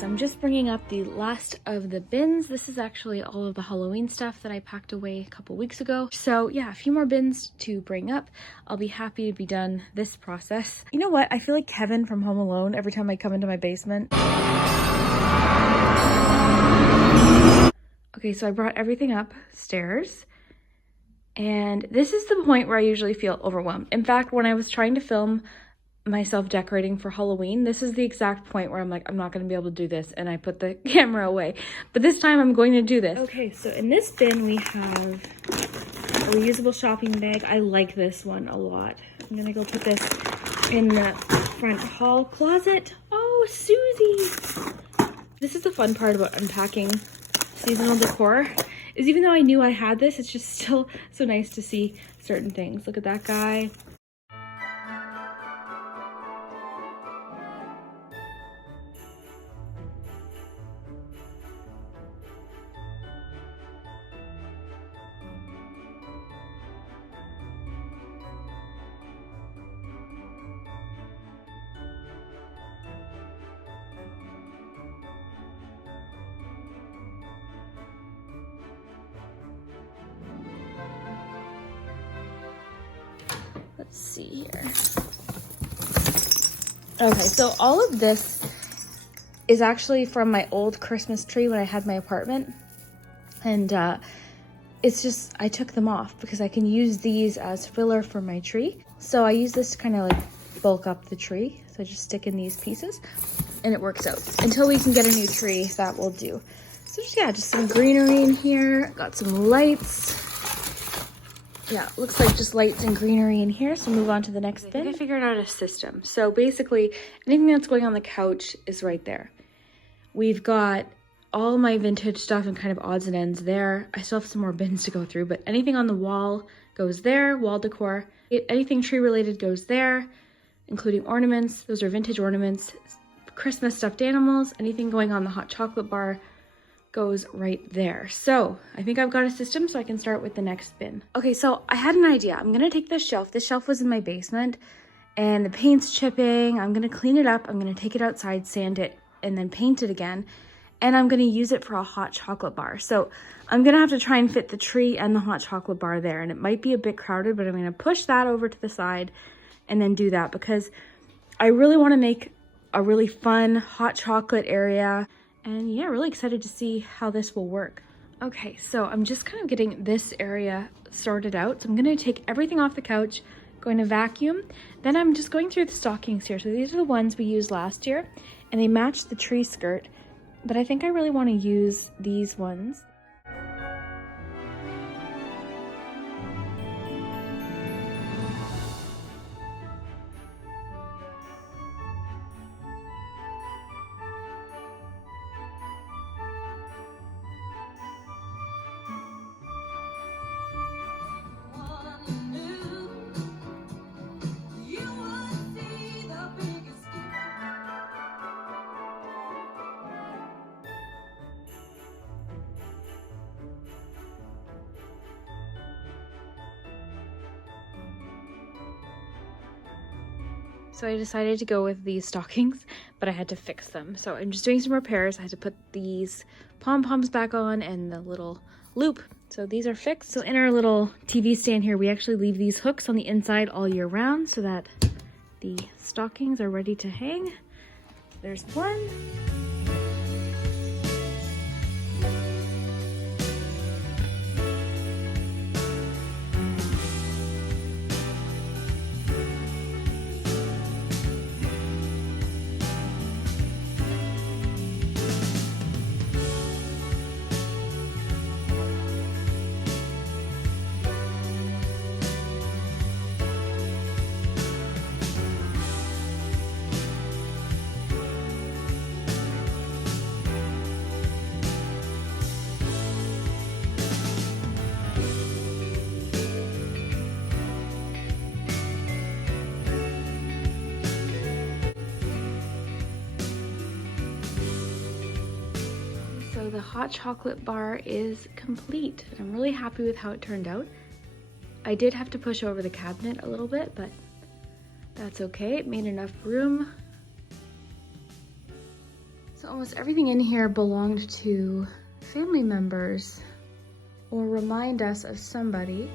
so I'm just bringing up the last of the bins. This is actually all of the Halloween stuff that I packed away a couple weeks ago. So yeah, a few more bins to bring up. I'll be happy to be done this process. You know what? I feel like Kevin from Home Alone every time I come into my basement. Okay, so I brought everything upstairs. And this is the point where I usually feel overwhelmed. In fact, when I was trying to film myself decorating for Halloween, this is the exact point where I'm like, I'm not going to be able to do this, and I put the camera away. But this time I'm going to do this. Okay, so in this bin we have a reusable shopping bag. I like this one a lot. I'm gonna go put this in the front hall closet. Oh, Susie! This is the fun part about unpacking seasonal decor, is even though I knew I had this, it's just still so nice to see certain things. Look at that guy. Let's see here. Okay, so all of this is actually from my old Christmas tree when I had my apartment. And it's just, I took them off because I can use these as filler for my tree. So I use this to kind of like bulk up the tree. So I just stick in these pieces and it works out. Until we can get a new tree, that will do. So just, yeah, just some greenery in here. Got some lights. Yeah, looks like just lights and greenery in here. So move on to the next bin. I figured out a system. So basically anything that's going on the couch is right there. We've got all my vintage stuff and kind of odds and ends there. I still have some more bins to go through, but anything on the wall goes there, wall decor. Anything tree related goes there, including ornaments. Those are vintage ornaments. Christmas stuffed animals, anything going on the hot chocolate bar goes right there. So I think I've got a system, so I can start with the next bin. Okay, so I had an idea. I'm gonna take this shelf. This shelf was in my basement and the paint's chipping. I'm gonna clean it up. I'm gonna take it outside, sand it, and then paint it again. And I'm gonna use it for a hot chocolate bar. So I'm gonna have to try and fit the tree and the hot chocolate bar there. And it might be a bit crowded, but I'm gonna push that over to the side and then do that because I really wanna make a really fun hot chocolate area. And yeah, really excited to see how this will work. Okay, so I'm just kind of getting this area sorted out. So I'm gonna take everything off the couch, going to vacuum. Then I'm just going through the stockings here. So these are the ones we used last year and they match the tree skirt, but I think I really wanna use these ones. So I decided to go with these stockings, but I had to fix them. So I'm just doing some repairs. I had to put these pom-poms back on and the little loop. So these are fixed. So in our little TV stand here, we actually leave these hooks on the inside all year round so that the stockings are ready to hang. There's one. The hot chocolate bar is complete and I'm really happy with how it turned out. I did have to push over the cabinet a little bit, but that's okay. It made enough room. So Almost everything in here belonged to family members or remind us of somebody.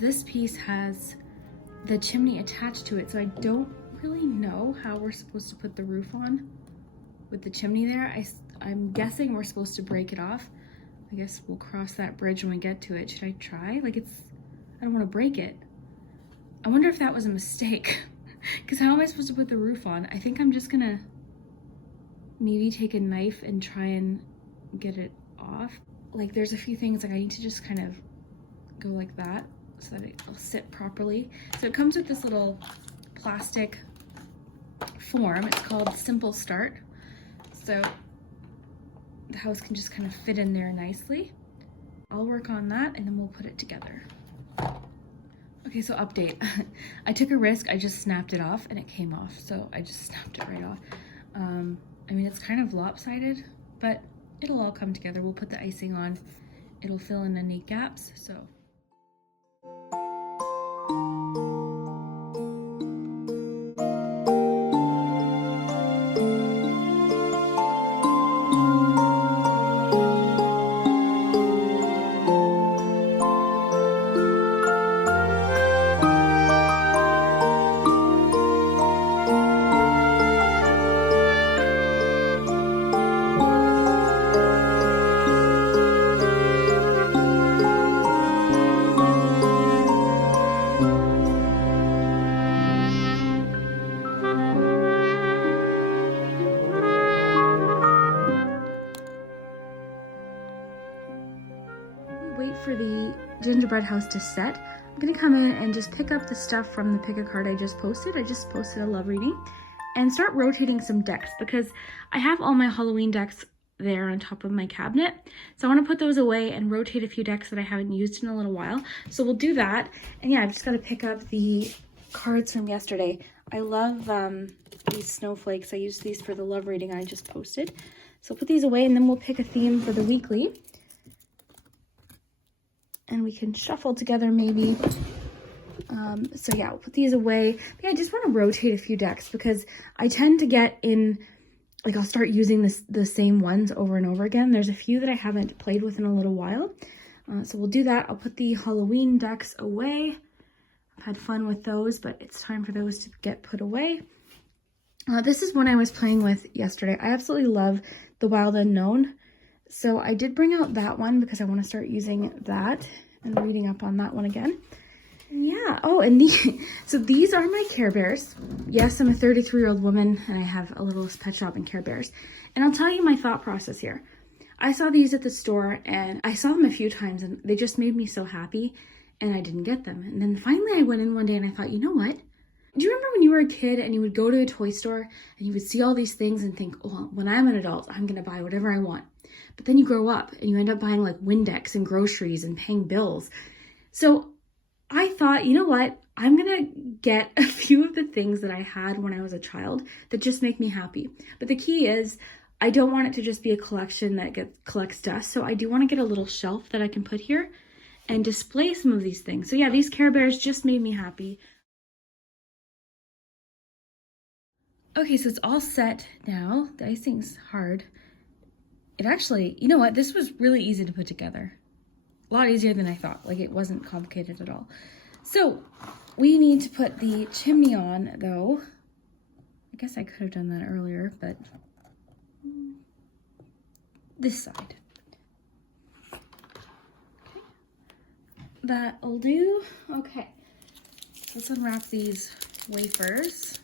This piece has the chimney attached to it, so I don't really know how we're supposed to put the roof on with the chimney there. I'm guessing we're supposed to break it off. I guess we'll cross that bridge when we get to it. Should I try? Like, I don't want to break it. I wonder if that was a mistake because how am I supposed to put the roof on? I think I'm just gonna maybe take a knife and try and get it off. Like, there's a few things like I need to just kind of go like that so that it'll sit properly. So it comes with this little plastic form. It's called Simple Start. So the house can just kind of fit in there nicely. I'll work on that and then we'll put it together. Okay, so update. I took a risk, I just snapped it off and it came off. So I just snapped it right off. I mean, it's kind of lopsided, but it'll all come together. We'll put the icing on. It'll fill in any gaps, so. Wait for the gingerbread house to set. I'm gonna come in and just pick up the stuff from the pick a card I just posted. I just posted a love reading and start rotating some decks because I have all my Halloween decks there on top of my cabinet. So I want to put those away and rotate a few decks that I haven't used in a little while. So we'll do that. And yeah, I've just got to pick up the cards from yesterday. I love these snowflakes. I used these for the love reading I just posted. So I'll put these away and then we'll pick a theme for the weekly. And we can shuffle together maybe. So yeah, I'll put these away. But yeah, I just want to rotate a few decks because I tend to get in, like I'll start using the same ones over and over again. There's a few that I haven't played with in a little while. So we'll do that. I'll put the Halloween decks away. I've had fun with those, but it's time for those to get put away. This is one I was playing with yesterday. I absolutely love the Wild Unknown. So I did bring out that one because I want to start using that and reading up on that one again. Yeah. Oh, and so these are my Care Bears. Yes, I'm a 33-year-old woman and I have a little pet shop in Care Bears. And I'll tell you my thought process here. I saw these at the store and I saw them a few times and they just made me so happy and I didn't get them. And then finally I went in one day and I thought, you know what? Do you remember when you were a kid and you would go to a toy store and you would see all these things and think, oh, when I'm an adult, I'm going to buy whatever I want. But then you grow up and you end up buying like Windex and groceries and paying bills. So I thought, you know what? I'm going to get a few of the things that I had when I was a child that just make me happy. But the key is I don't want it to just be a collection that collects dust. So I do want to get a little shelf that I can put here and display some of these things. So yeah, these Care Bears just made me happy. Okay, so it's all set now. The icing's hard. It actually, you know what? This was really easy to put together. A lot easier than I thought. Like, it wasn't complicated at all. So We need to put the chimney on though. I guess I could have done that earlier, but this side. Okay. That'll do. Okay. Let's unwrap these wafers.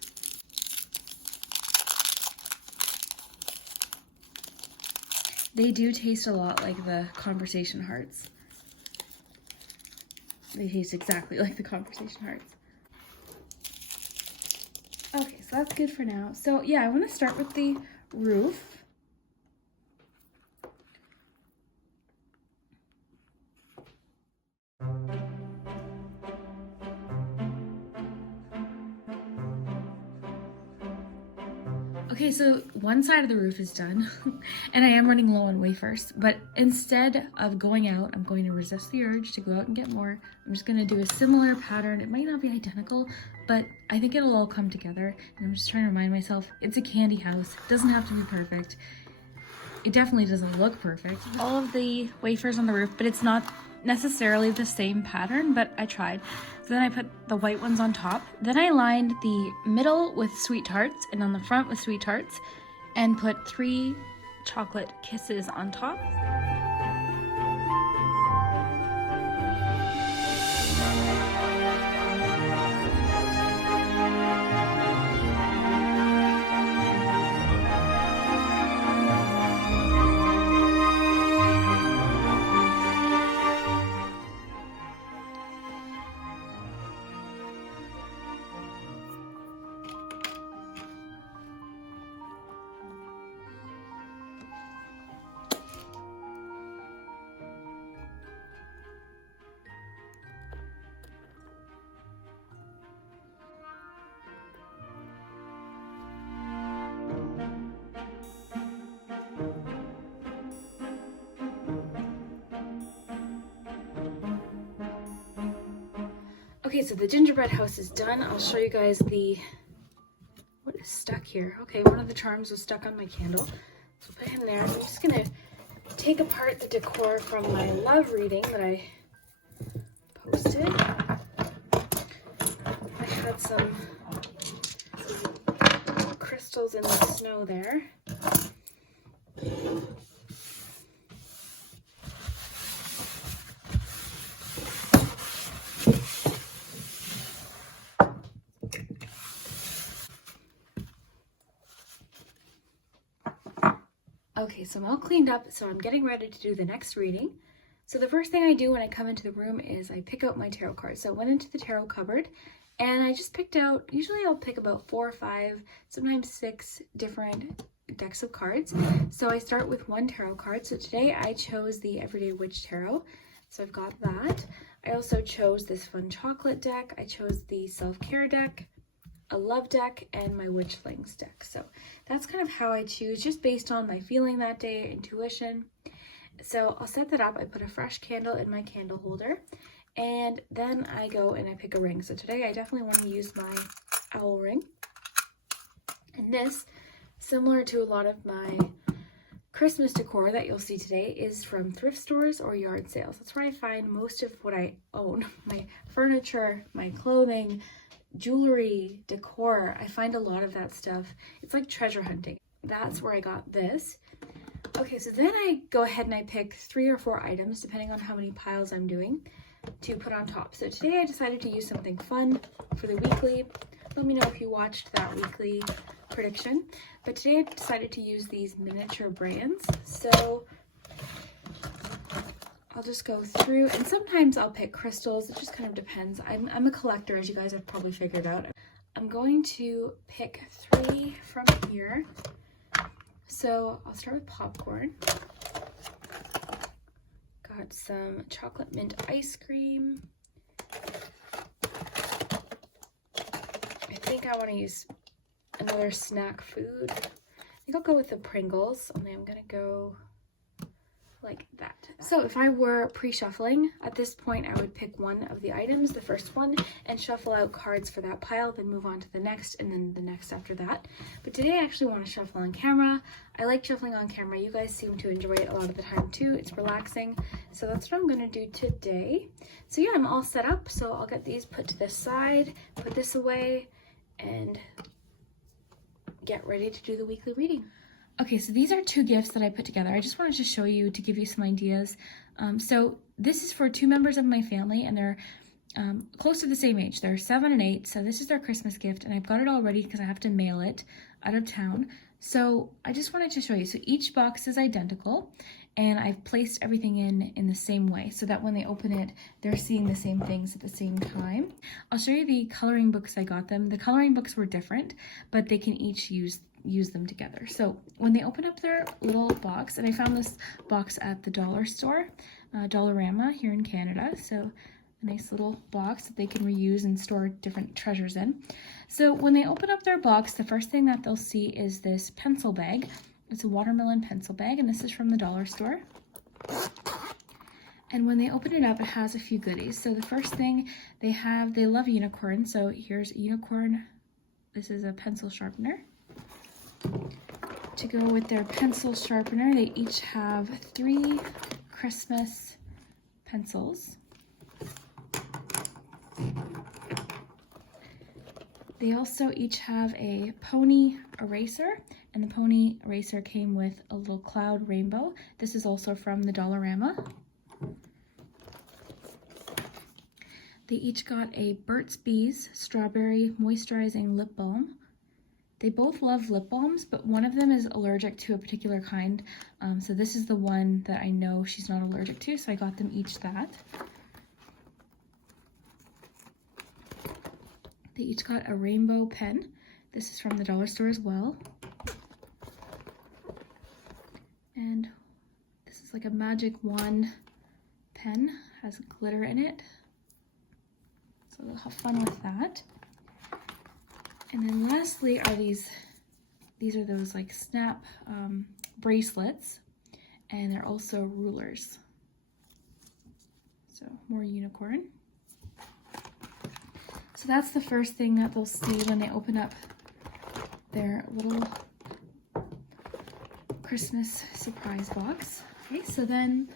They do taste a lot like the conversation hearts. They taste exactly like the conversation hearts. Okay, so that's good for now. So yeah, I want to start with the roof. Okay, so one side of the roof is done, and I am running low on wafers, but instead of going out, I'm going to resist the urge to go out and get more. I'm just going to do a similar pattern. It might not be identical, but I think it'll all come together, and I'm just trying to remind myself, it's a candy house. It doesn't have to be perfect. It definitely doesn't look perfect. All of the wafers on the roof, but it's not necessarily the same pattern, but I tried. So then I put the white ones on top. Then I lined the middle with sweet tarts and on the front with sweet tarts and put 3 chocolate kisses on top. Okay, so the gingerbread house is done. I'll show you guys what is stuck here. Okay, one of the charms was stuck on my candle. So put him there. I'm just gonna take apart the decor from my love reading that I posted. I had some crystals in the snow there. Okay, so I'm all cleaned up, so I'm getting ready to do the next reading. So the first thing I do when I come into the room is I pick out my tarot cards. So I went into the tarot cupboard and I just picked out, usually I'll pick about 4 or 5, sometimes 6 different decks of cards. So I start with one tarot card. So today I chose the Everyday Witch Tarot. So I've got that. I also chose this fun chocolate deck. I chose the self-care deck, a love deck, and my witchlings deck. So that's kind of how I choose, just based on my feeling that day, intuition. So I'll set that up. I put a fresh candle in my candle holder, and then I go and I pick a ring. So today I definitely want to use my owl ring. And this, similar to a lot of my Christmas decor that you'll see today, is from thrift stores or yard sales. That's where I find most of what I own. My furniture, my clothing, jewelry, decor. I find a lot of that stuff. It's like treasure hunting. That's where I got this. Okay, so then I go ahead and I pick 3 or 4 items, depending on how many piles I'm doing, to put on top. So today I decided to use something fun for the weekly. Let me know if you watched that weekly prediction. But today I decided to use these miniature brands. So I'll just go through, and sometimes I'll pick crystals. It just kind of depends. I'm a collector, as you guys have probably figured out. I'm going to pick 3 from here. So I'll start with popcorn. Got some chocolate mint ice cream. I think I want to use another snack food. I think I'll go with the Pringles, only I'm gonna go like that. So if I were pre-shuffling, at this point I would pick one of the items, the first one, and shuffle out cards for that pile, then move on to the next, and then the next after that. But today I actually want to shuffle on camera. I like shuffling on camera. You guys seem to enjoy it a lot of the time too. It's relaxing. So that's what I'm going to do today. So yeah, I'm all set up. So I'll get these put to this side, put this away, and get ready to do the weekly reading. Okay, so these are 2 gifts that I put together. I just wanted to show you to give you some ideas. So this is for 2 members of my family, and they're close to the same age. They're 7 and 8, so this is their Christmas gift, and I've got it all ready because I have to mail it out of town. So I just wanted to show you. So each box is identical, and I've placed everything in the same way so that when they open it, they're seeing the same things at the same time. I'll show you the coloring books I got them. The coloring books were different, but they can each use them together. So when they open up their little box, and I found this box at the dollar store, Dollarama here in Canada, so a nice little box that they can reuse and store different treasures in. So when they open up their box, the first thing that they'll see is this pencil bag. It's a watermelon pencil bag, and this is from the dollar store. And when they open it up, it has a few goodies. So the first thing they love unicorn. So here's a unicorn. This is a pencil sharpener. To go with their pencil sharpener, they each have 3 Christmas pencils. They also each have a pony eraser, and the pony eraser came with a little cloud rainbow. This is also from the Dollarama. They each got a Burt's Bees Strawberry Moisturizing Lip Balm. They both love lip balms, but one of them is allergic to a particular kind. So this is the one that I know she's not allergic to, so I got them each that. They each got a rainbow pen. This is from the dollar store as well. And this is like a magic wand pen, has glitter in it. So they'll have fun with that. And then lastly are these are those like snap bracelets, and they're also rulers. So more unicorn. So that's the first thing that they'll see when they open up their little Christmas surprise box. Okay, so then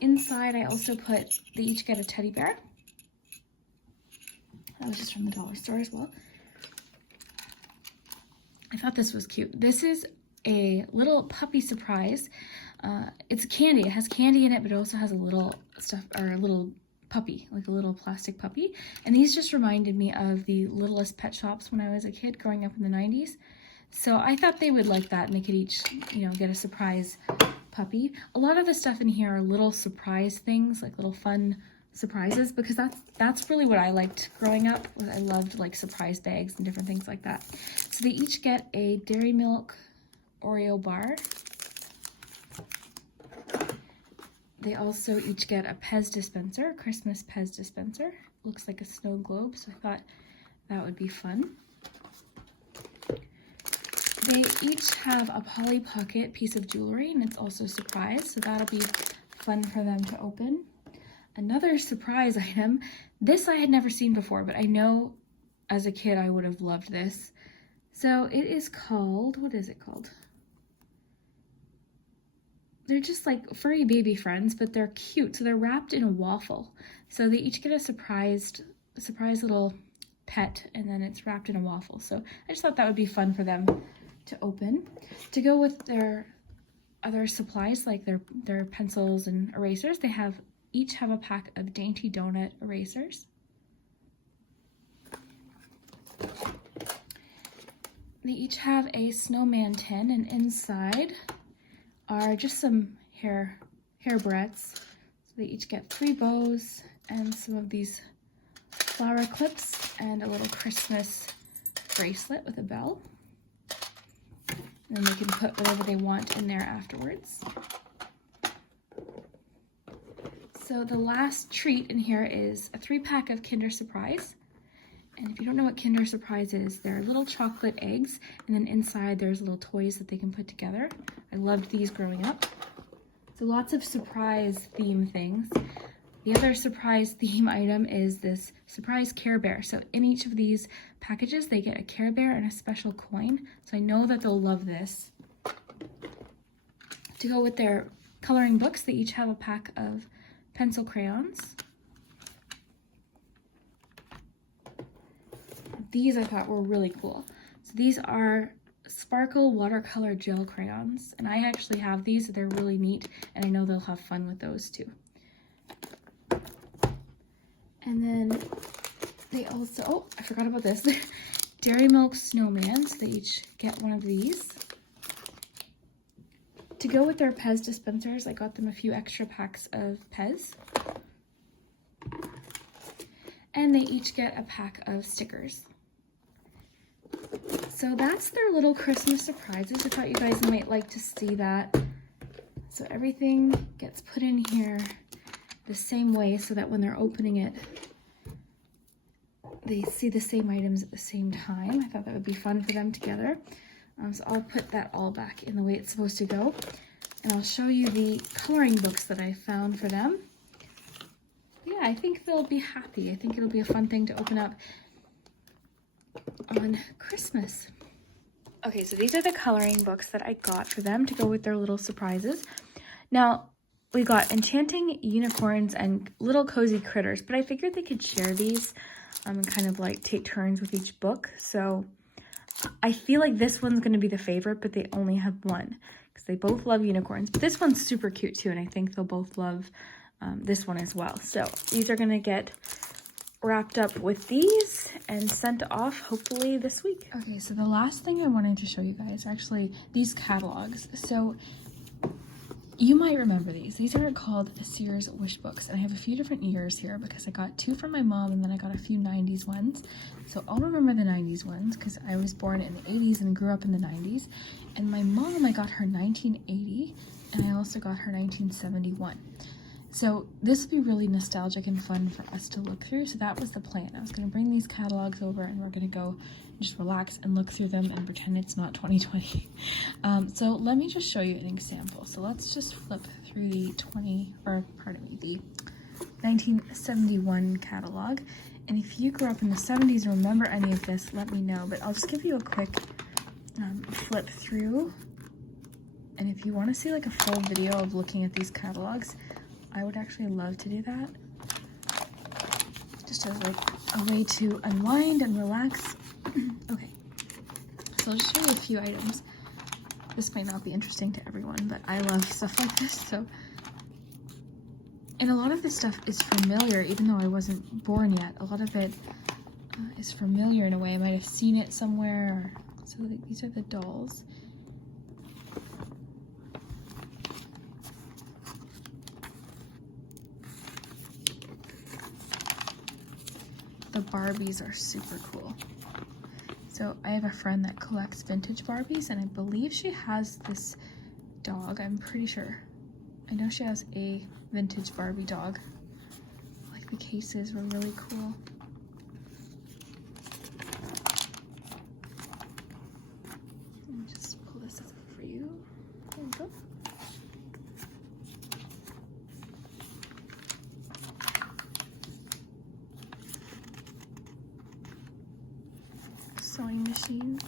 inside I also they each get a teddy bear. That was just from the dollar store as well. I thought this was cute. This is a little puppy surprise. It's candy. It has candy in it, but it also has a little puppy, like a little plastic puppy. And these just reminded me of the Littlest Pet Shops when I was a kid growing up in the 90s. So I thought they would like that, and they could each, get a surprise puppy. A lot of the stuff in here are little surprise things, like little fun surprises, because that's really what I liked growing up. I loved like surprise bags and different things like that. So they each get a Dairy Milk Oreo bar. They also each get a Pez dispenser, Christmas Pez dispenser. Looks like a snow globe, so I thought that would be fun. They each have a Polly Pocket piece of jewelry, and it's also a surprise, so that'll be fun for them to open. Another surprise item, this I had never seen before, but I know as a kid I would have loved this. So it is called, what is it called? They're just like furry baby friends, but they're cute. So they're wrapped in a waffle. So they each get a surprise little pet, and then it's wrapped in a waffle. So I just thought that would be fun for them to open. To go with their other supplies, like their pencils and erasers, they each have a pack of Dainty Donut erasers. They each have a snowman tin, and inside are just some hair barrettes. So they each get 3 bows and some of these flower clips and a little Christmas bracelet with a bell. And then they can put whatever they want in there afterwards. So the last treat in here is a 3-pack of Kinder Surprise. And if you don't know what Kinder Surprise is, they're little chocolate eggs, and then inside there's little toys that they can put together. I loved these growing up. So lots of surprise theme things. The other surprise theme item is this surprise Care Bear. So in each of these packages, they get a Care Bear and a special coin. So I know that they'll love this. To go with their coloring books, they each have a pack of pencil crayons. These I thought were really cool. So these are sparkle watercolor gel crayons, and I actually have these. They're really neat, and I know they'll have fun with those too. And then they also, oh, I forgot about this. Dairy Milk Snowman, so they each get one of these. To go with their Pez dispensers, I got them a few extra packs of Pez. And they each get a pack of stickers. So that's their little Christmas surprises. I thought you guys might like to see that. So everything gets put in here the same way so that when they're opening it, they see the same items at the same time. I thought that would be fun for them together. So I'll put that all back in the way it's supposed to go. And I'll show you the coloring books that I found for them. Yeah, I think they'll be happy. I think it'll be a fun thing to open up on Christmas. Okay, so these are the coloring books that I got for them to go with their little surprises. Now, we got Enchanting Unicorns and Little Cozy Critters, but I figured they could share these and kind of like take turns with each book. So I feel like this one's going to be the favorite, but they only have one because they both love unicorns. But this one's super cute too, and I think they'll both love this one as well. So these are going to get wrapped up with these and sent off hopefully this week. Okay, so the last thing I wanted to show you guys are actually these catalogs. So you might remember these. These are called Sears Wishbooks, and I have a few different years here because I got two from my mom and then I got a few 90s ones. So I'll remember the 90s ones because I was born in the 80s and grew up in the 90s. And my mom, I got her 1980 and I also got her 1971. So this would be really nostalgic and fun for us to look through. So that was the plan. I was going to bring these catalogs over and we're going to go just relax and look through them and pretend it's not 2020. So let me just show you an example. So let's just flip through the the 1971 catalog. And if you grew up in the 70s and remember any of this, let me know. But I'll just give you a quick flip through. And if you want to see like a full video of looking at these catalogs, I would actually love to do that. Just as like a way to unwind and relax. Okay, so I'll just show you a few items. This might not be interesting to everyone, but I love stuff like this. So, and a lot of this stuff is familiar, even though I wasn't born yet. A lot of it is familiar in a way. I might have seen it somewhere. So these are the dolls. The Barbies are super cool. So I have a friend that collects vintage Barbies, and I believe she has this dog. I'm pretty sure. I know she has a vintage Barbie dog. Like the cases were really cool. Let me just pull this up for you. There we go. Sewing machines.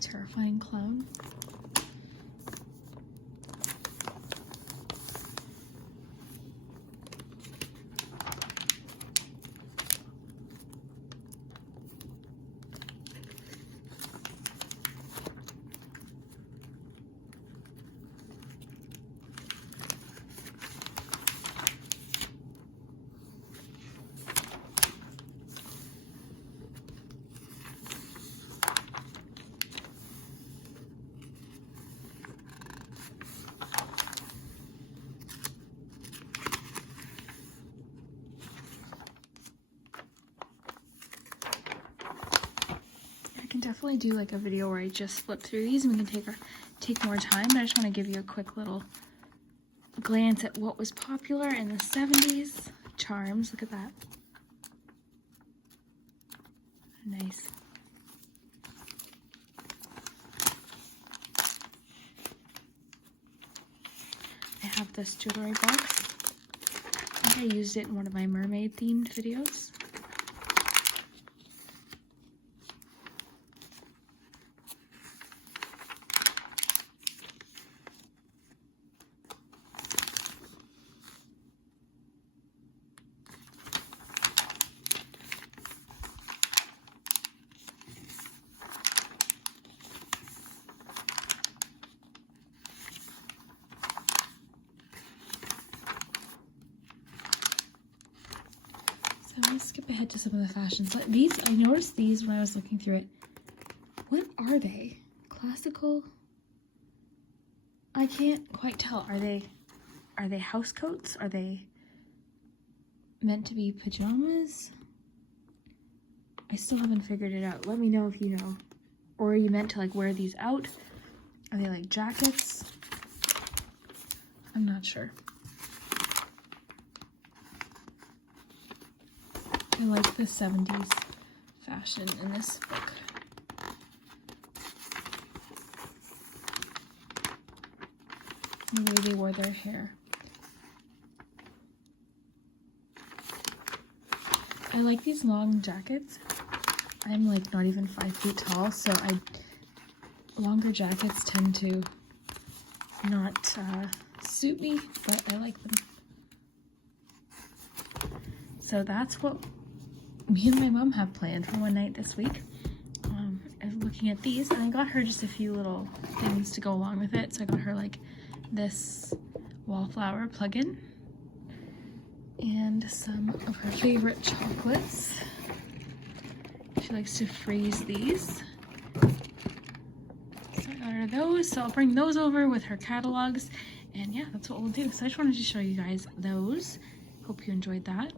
Terrifying clown. can definitely do like a video where I just flip through these and we can take more time, but I just want to give you a quick little glance at what was popular in the 70s. Charms, look at that. Nice. I have this jewelry box. I think I used it in one of my mermaid themed videos. So I'm gonna skip ahead to some of the fashions. These, I noticed these when I was looking through it. What are they? Classical? I can't quite tell. Are they house coats? Are they meant to be pajamas? I still haven't figured it out. Let me know if you know. Or are you meant to like wear these out? Are they like jackets? I'm not sure. I like the 70s fashion in this book. The way they wore their hair. I like these long jackets. I'm like not even 5 feet tall, so longer jackets tend to not suit me, but I like them. So that's what me and my mom have planned for one night this week. I was looking at these, and I got her just a few little things to go along with it. So I got her like this wallflower plug-in and some of her favorite chocolates. She likes to freeze these. So I got her those, so I'll bring those over with her catalogs, and yeah, that's what we'll do. So I just wanted to show you guys those. Hope you enjoyed that.